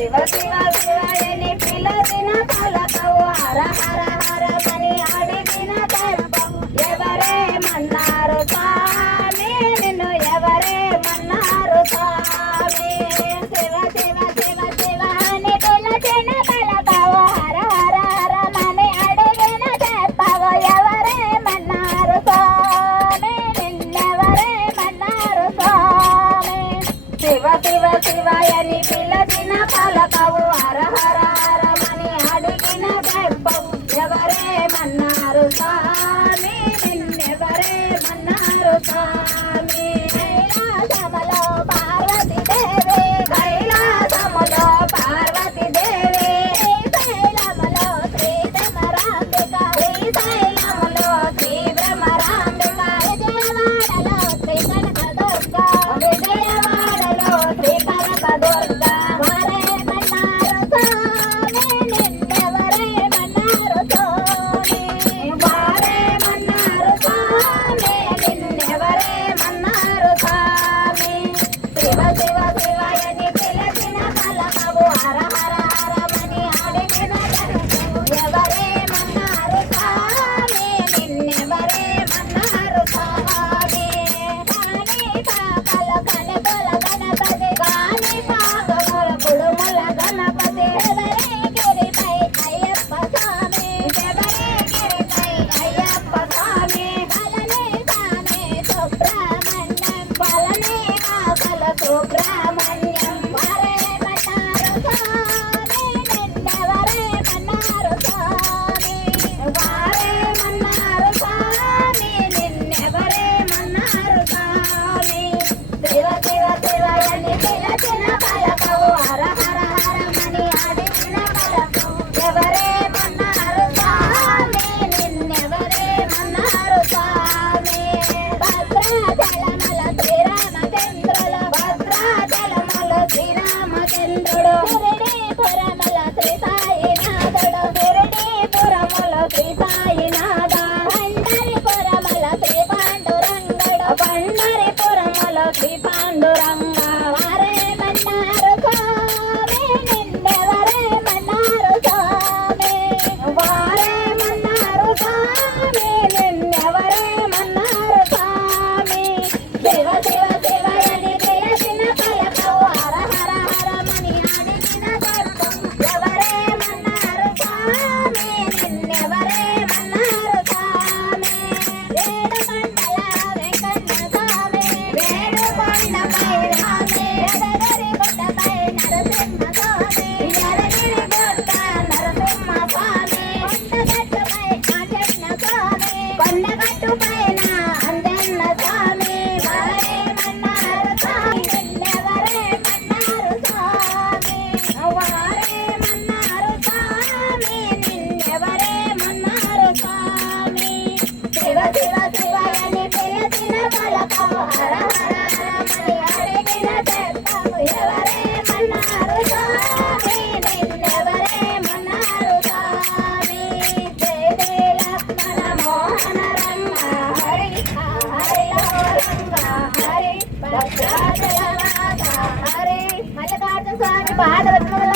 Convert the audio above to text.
శివ శివ శివయని పిలచిన పలకవు హర హర హర మని అడిగిన తెంపవు ఎవరేమన్నారు స్వామి నిన్ను ఎవరేమన్నారు స్వామి శివ శివ శివ శివ అని పిలచిన పలకవు హర హర హర మని అడిగిన తెంపవు ఎవరేమన్నారు స్వామి నిన్నెవరేమన్నారు స్వామి శివ శివ శివయని పిలచిన పలకవు హర హర హర మని అడిగిన తెంపవు ఎవరేమన్నారు స్వామి నిన్నెవరేమన్నారు స్వామి కైలాసములో పార్వతీదేవి కైలాసములో పార్వతీదేవి శ్రీశైలములో శ్రీ భ్రమరాంబిక శ్రీశైలములో శ్రీ భ్రమరాంబిక విజయవాడలో శ్రీ కనకదుర్గ విజయవాడలో శ్రీ కనకదుర్గ వారేమన్నారు స్వామి నిన్నెవరేమన్నారు స్వామి వారేమన్నారు స్వామి నిన్నెవరేమన్నారు స్వామి శివ శివ శివయని పిలచిన పలకవు హర హర హర మని అడిగిన తెంపవు ఎవరేమన్నారు స్వామి నిన్నెవరేమన్నారు స్వామి కాని పాపల కనకల గణపతి కాని పాపముల కుడుముల గణపతి శబరిగిరిపై అయ్యప్ప స్వామి శబరిగిరిపై అయ్యప్ప స్వామి పళని స్వామి సుబ్రహ్మణ్యం పళని ఆకల సుబ్రహ్మణ్యం వారేమన్నారు స్వామి నిన్నెవరేమన్నారు స్వామి వారేమన్నారు స్వామి నిన్నెవరేమన్నారు స్వామి శివ శివ శివయని పిలచిన పలకవు హర హర హర మని అడిగిన పలకవు ఎవరేమన్నారు స్వామి నిన్నెవరేమన్నారు స్వామి భద్రాచలముల శ్రీరామచంద్రుల భద్రాచలముల శ్రీరామచంద్రుడు పురముల శ్రీ సాయినాథుడు పురముల శ్రీ సాయినాథ పండరిపురముల శ్రీ పాండురంగుడు పండరిపురముల శ్రీ పాండురంగ వారేమన్నారు స్వామి నిన్నెవరేమన్నారు స్వామి వారేమన్నారు స్వామి నిన్నెవరేమన్నారు స్వామి శివ శివ శివయని పిలచిన పలకవు హర హర హర మని అడిగిన తెంపవు ఎవరేమన్నారు స్వామి నిన్నెవరేమన్నారు స్వామి ఏడుకొండల వెంకన్న స్వామి వేడుకొండపై రామే ఎదగరిగుట్టపై నరసింహ స్వామి ఎదగిరిగుట్ట నరసింహ స్వామి కొండగట్టుపై ఆంజన్న స్వామి కొండగట్టుపైన అంజన్న స్వామి వారేమన్నారు స్వామి నిన్నెవరేమన్నారు స్వామి వారేమన్నారు స్వామి నిన్నెవరేమన్నారు స్వామి శివ శివ శివయని పిలచిన పలకవు హర హర హర మని అడిగిన తెంపవు ఎవరేమన్నారు స్వామి నిన్నెవరేమన్నారు స్వామి జయ జయ లక్ష్మణ మోహన రంగ హరి హరి రంగ హరి భద్రాచల హరి మల్లికార్జున స్వామి పాదవత్తుల